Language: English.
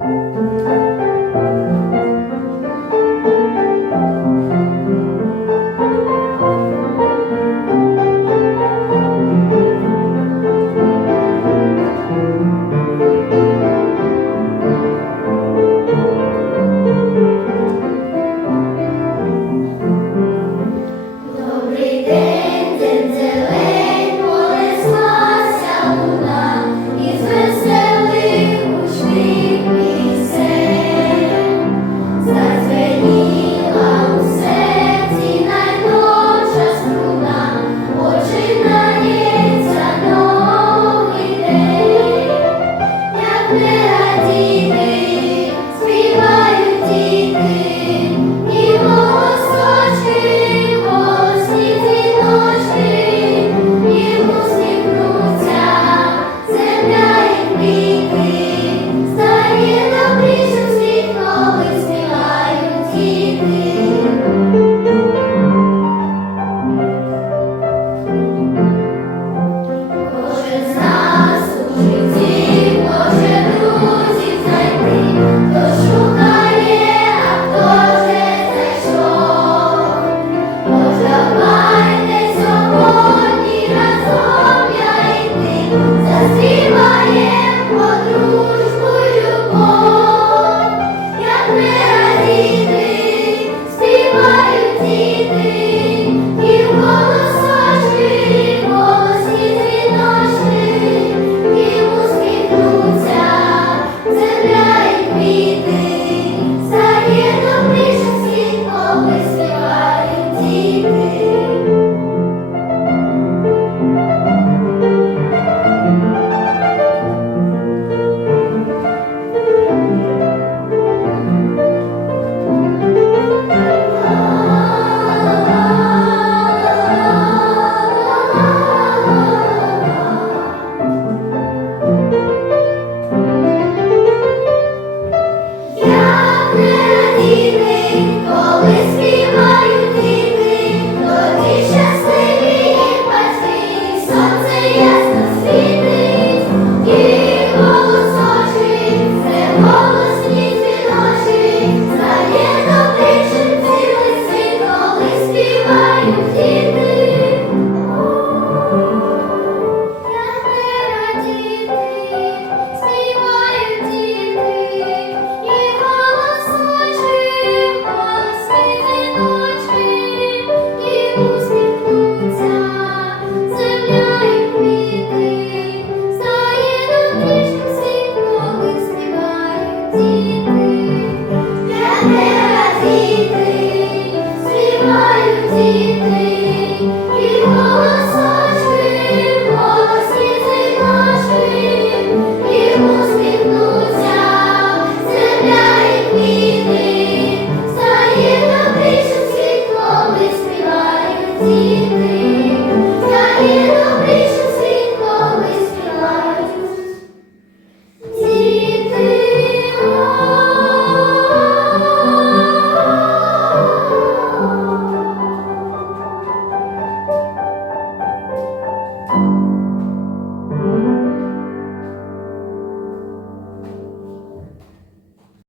Thank mm -hmm. you.